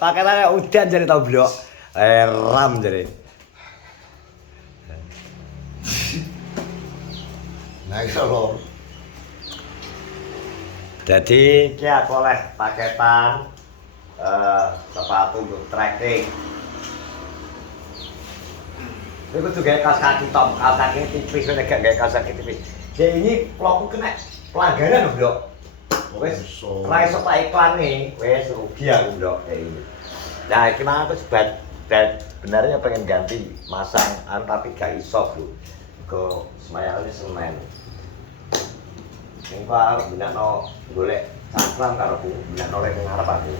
Paketane udan jare to, Blok. Ram jare. Nah, iso. Jadi iki aku oleh paketan sepatu untuk trekking. Ini kudu gawe kaos kaki top, kaos kaki tipis, nek gak gawe kaos kaki tipis. Jadi ini vlogku kena pelanggaran lho, Blok. Wes ra iso tak iklan nih, wes rugi aku, Blok, kayak ini. Nah, iki mah aku sebenarnya pengen ganti masang tapi gak iso, Bro. Ke semayane semen. Engko arep binakno golek cangkram karo aku, binakno lek ngarep aku.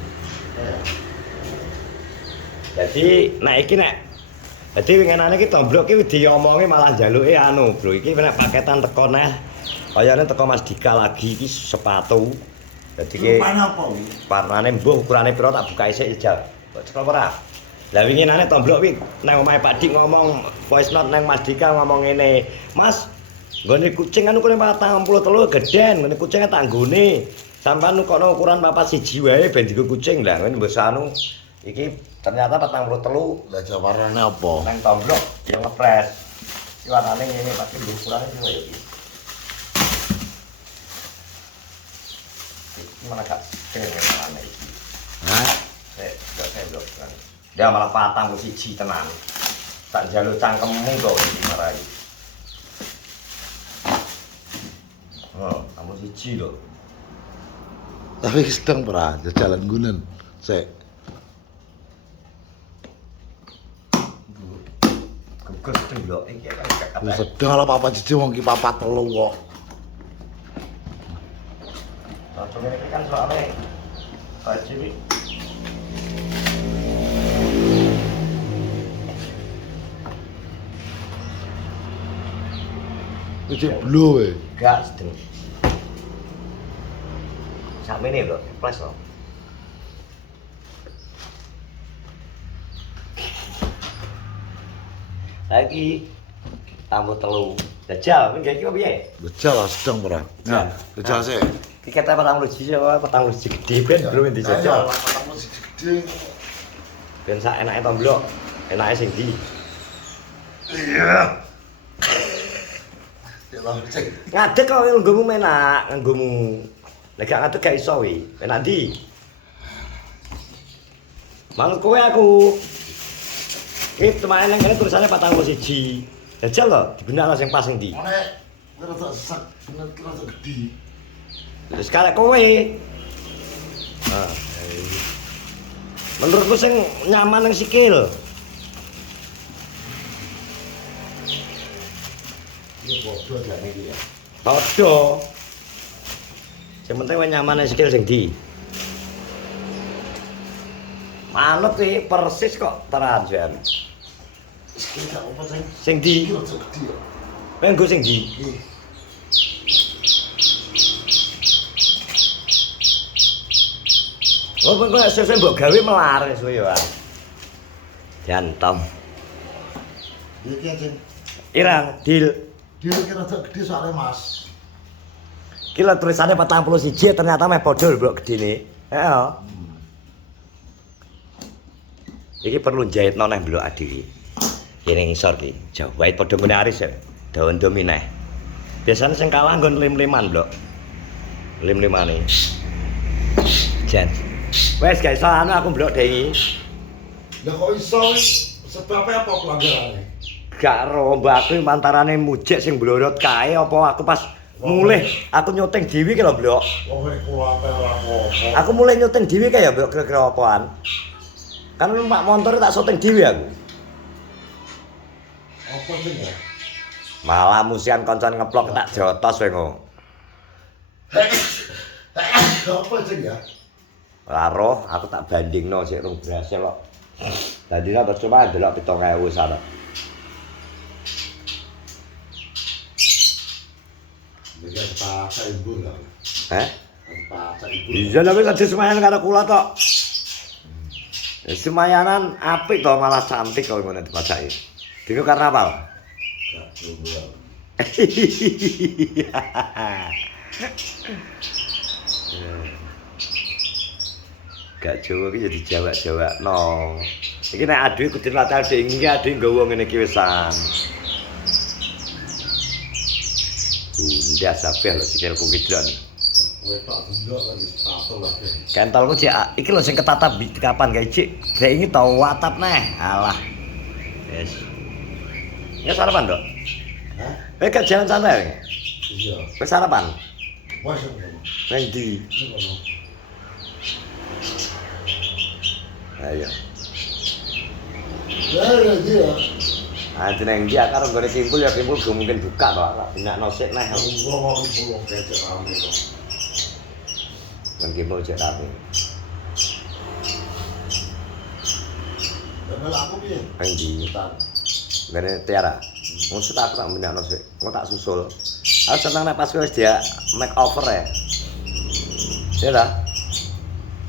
Jadi nek iki nek dadi winginane iki Tomblok iki diomongi malah njaluke anu, Bro. Iki nek paketan teko neh kayane teko Mas Dika lagi iki sepatu. Dadi ki warnane mbuh ukurane pira tak buka isik ijal. Kok cekel ora? Lah winginane Tomblok iki nang omahe Pak Dik ngomong voice note nang Mas Dika ngomong ngene, "Mas, nggone kucing anu ukuran 43 gedhen, ngene kucingnya tak nggone. Sampeyan nukono ukuran 41 wae ben digo kucing." Lah ngene mbok anu iki ternyata 43. Lah warnane apa? Nang Tomblok yang ngepres. Iki warnane ngene pasti ukurane piro ya iki. Iki mana gak keren warnane iki. Hah? Gak Tomblok kan. Dia malah 41 tenan. Tak njaluk cangkemmu kok iki marai. Oh, kamu siji lho. Tapi sedang pernah jalan gunen. Sek. Geges Tomblok iki kan gak kata. Sedang lah papa cici wong ki 43 kok. Langsung ini kan soalnya baju ini Iki blu we. gak sedeng. Sampe ini bro, plus loh. Lagi tambah telu. Dajal, ini kayak gini piye? Bejal lah sedang pernah. Nah, bejal sik. Iki kata 40 apa 40 gede ben belum yang dijajal. Gede. Ben sak enake Tomblok. Enake sing ndi? Iya. Ya lah cek. Ngadeg kok nggomu menak, nggomu. Nek gak ngadeg gak iso wi. Enak ndi? Manut kowe aku. Iki temane nang kene tulisannya 41. Jajal lho, dibenakno sing pas sing ndi. Nek rada sak bener rada gede. Terus karek kowe. Nah, menurutku sing nyaman nang sikil. Iya bodoh jane iki ya. Padha. Sing penting wae nyaman nang sikil sing ndi. Manut iki persis kok teranjan. Iki gak apa sing Sing ndi? iki rada gede ya. Pengen go sing ndi? Iki. Oh, kok sesuk mbok gawe melar suwe ya. Jantom. Iki anjing. Irang, deal. Dia kira rada gede soalnya Mas. Ki lho tulisannya 41 ternyata meh padha lho Bro gedene. Heeh. Iki perlu jahitno neh Blok Adiri. Kene ngisor ki. Jauh wae padha ngene aris ya. Daun domineh. Biasane sing kalah nggon lim-liman, Blok. Lim-limane. Jan. Wes guys, anu aku Blok dhewe. Lah kok iso sebabnya apa pelanggarannya? Gak ro mbakku mantarane mujek sing blorot kae apa aku pas mulih aku nyuting dhewe ki lho, Blok. Wong kula ape ora apa-apa. Aku mulai nyuting dhewe kae ya, Blok, kira-kira apaan. Kan numpak motor tak syuting dhewe aku. Apa sih ya? Malah musian koncoan ngeplok tak jotos kowe ngo. Apa sih ya? Ora roh, aku tak bandingno sik rung berhasil kok. Bandingno terus cuma ndelok 7.000 sana. Iki paksa ibu lah. Heh? Paksa ibu. Iya tapi lagi semayan karo kula tok. Semayanan apik to malah cantik kalau ngono dipacaki. Dino karnaval. Gak coba. Gak Jawa iki ya dijawab-jawabno. Iki nek aduh kudu latih dhek iki aduh nggawa ngene iki wisan. Bunda sampe lho sikilku kidron. Kowe tak dendok kan wis tato lah. Kentolku cek iki lho sing ketatap kapan gawe cik. Dhek iki tau watap neh. Alah. Wis. Ya sarapan, Dok. Hah? Gak jalan santai. Iya. Wis sarapan. Wes ngono. Nang ndi? Ngono. Ayo. Ya dia. Nanti neng dia karo gore kimpul ya kimpul gak mungkin buka to. Nak nosik neh. Ngomong pulang kecek rame kok. Nang kimpul cek rame. Damel aku piye? Nang ndi? Hutan. Ngene Tiara. Maksud aku tak minyak nosik. Mau tak susul. Aku seneng nek pas wis dia make over ya. Ya dah.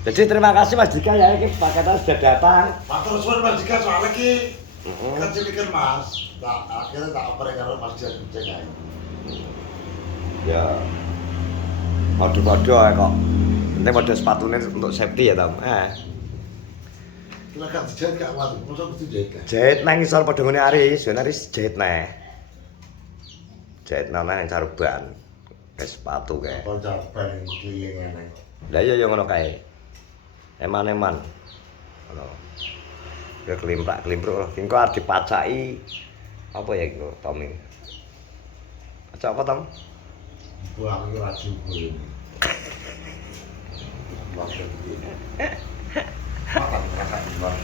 Jadi terima kasih Mas Dika ya, ini paketan sudah datang. Matur suwun Mas Dika soal iki kecilikan Mas. Akhirnya tak oper karo Mas Dian kucing ae. Ya. Podo-podo ya kok. Penting podo sepatunya untuk safety ya, Tom. Kira gak dijahit gak kuat, mosok mesti jahit kan. Jahit nang isor podo ngene Aris, Aris jahit neh. Jahit nang nang caruban. Wis sepatu kae. Apa jawaban yang kliyeng ngene. Lah iya ya ngono kae. Eman-eman. Ngono. Ya kelimprak-kelimpruk lho. Engko arep dipacaki apa ya iku, Tommy? Pacak apa, Tom? Wah, aku ora cukup ini. Makan rasa gimana?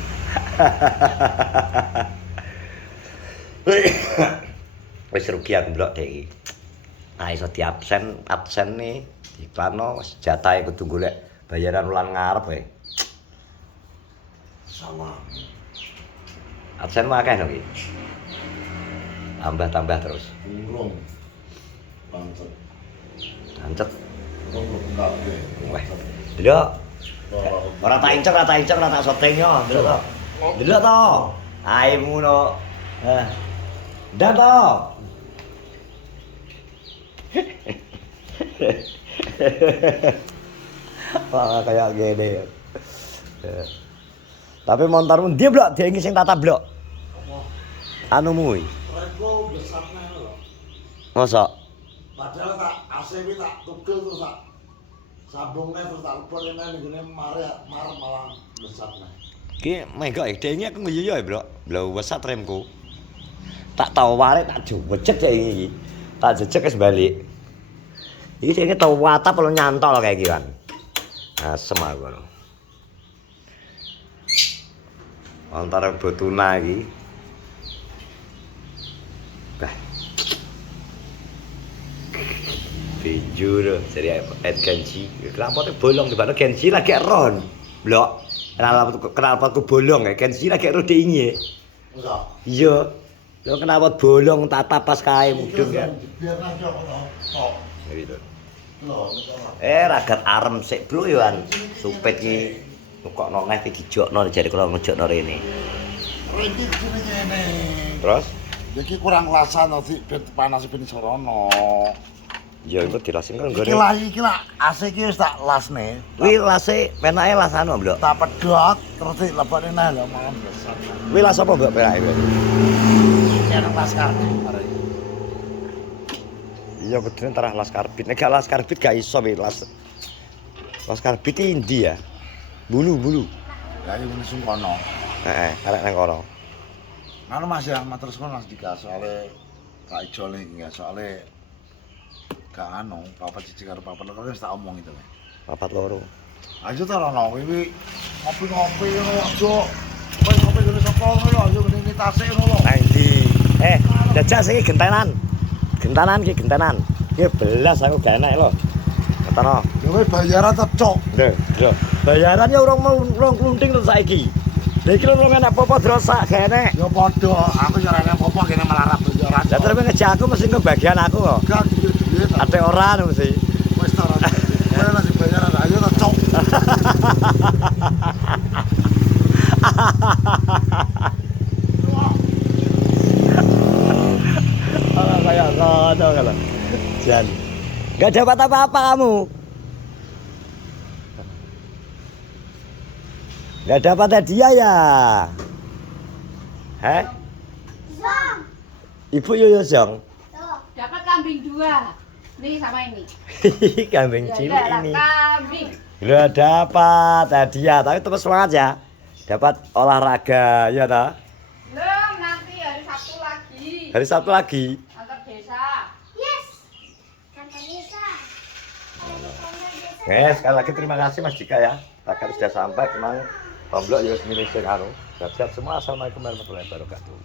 Wis rugi aku blok dek iki. Ah iso diabsen nih diklano wis jatahe kudu golek bayaran wulan ngarep wae. Sama. Absen mah akeh lho iki. Tambah terus. Urung. Bantet. Ancet. Urung kabeh. Weh. Delok. Ora tak inceng, ora tak soteng yo. Delok to. Delok to. Aimu no. Ndak to. Wah kayak gini ya. Tapi montormu dia blok, dia ingin sing tata blok. Apa? Anu mui. Rego besarnya lho. Mosok? Padahal tak ACW tak tugel terus tak sambungnya terus tak lebur ini nggone marah malah besarnya. Ki mega dia ini aku nguyu ya, Bro. Blau besar remku. Tak tahu warik tak jejek ya iki. Tak jejek wis balik. Iki sing tau watap lo nyantol kayak gitu kan. Asem aku. Antara botuna iki. Bah. Bijur dari Genji. Kenapa tuh bolong di mana Genji lagi ron. Blok. Kenapa aku bolong ya? Genji lagi ron diinye. Enggak. Iya. Lo kenapa bolong tata pas kae mudeng kan. Biar aja kok. Kok. Gitu. Lho, Ragat arem sik bro yoan. Supet iki nukokno ngeh iki dijokno jare kula ngejokno rene. iki ngene. Terus? Iki kurang lasan sih panas ben sorono. Ya iku dilasin kan Iki lah AC iki wis tak lasne. Kuwi lase penake las anu, Mbok. Tak pedhot terus dilebokne nah lho malam besar. Kuwi las apa, Mbok, penake kuwi? Iki nang laskar. Iya betul antara las karbit. Nek las karbit gak iso wi las. Las karbit iki ndi ya? Bulu. Ya iki muni sing kono. Heeh, arek nang kono. Anu Mas ya, matur suwun Mas Dika soalé Kak Ijol iki ya, soalé gak anu, papat cici karo papat loro wis tak omong itu. Papat loro. Ayo ta rono iki ngopi-ngopi ngono aja. Kowe ngopi ngene sapa ngono aja ngene tase ngono. Nang ndi? Jajak sing gentenan. Gentanan ki gentenan. Ki belas aku gak enak lho. Ngetono. Ya kowe bayaran tetep. Lho. Bayarannya urung klunting terus saiki. Lah iki lho enak apa-apa drosak gak enak. Ya padha, aku yo ora enak apa-apa kene malah ra bayaran. Lah terus ngejak aku mesti kebagian aku kok. Gak duit. Ate ora mesti. Wis ta ora. Kowe lagi bayaran ayo tetep. Kayak ngono kalau. Jan. Enggak dapat apa-apa kamu. Nggak dapat hadiah ya? Heh? Zong. Ibu Yoyo Zong? Tuh. Dapat kambing 2. Nih sama ini. Kambing Ya, cilik iyalah, ini. kambing. Udah dapat hadiah, tapi terus semangat ya. Dapat olahraga, ya toh? Belum, nanti hari Sabtu lagi. Hari Sabtu lagi. Antar desa. Yes. Kantor desa. Sekali lagi terima kasih Mas Dika ya. Bahkan sudah sampai memang Tomblok ya milih sing anu. Siap-siap semua. Assalamualaikum warahmatullahi wabarakatuh.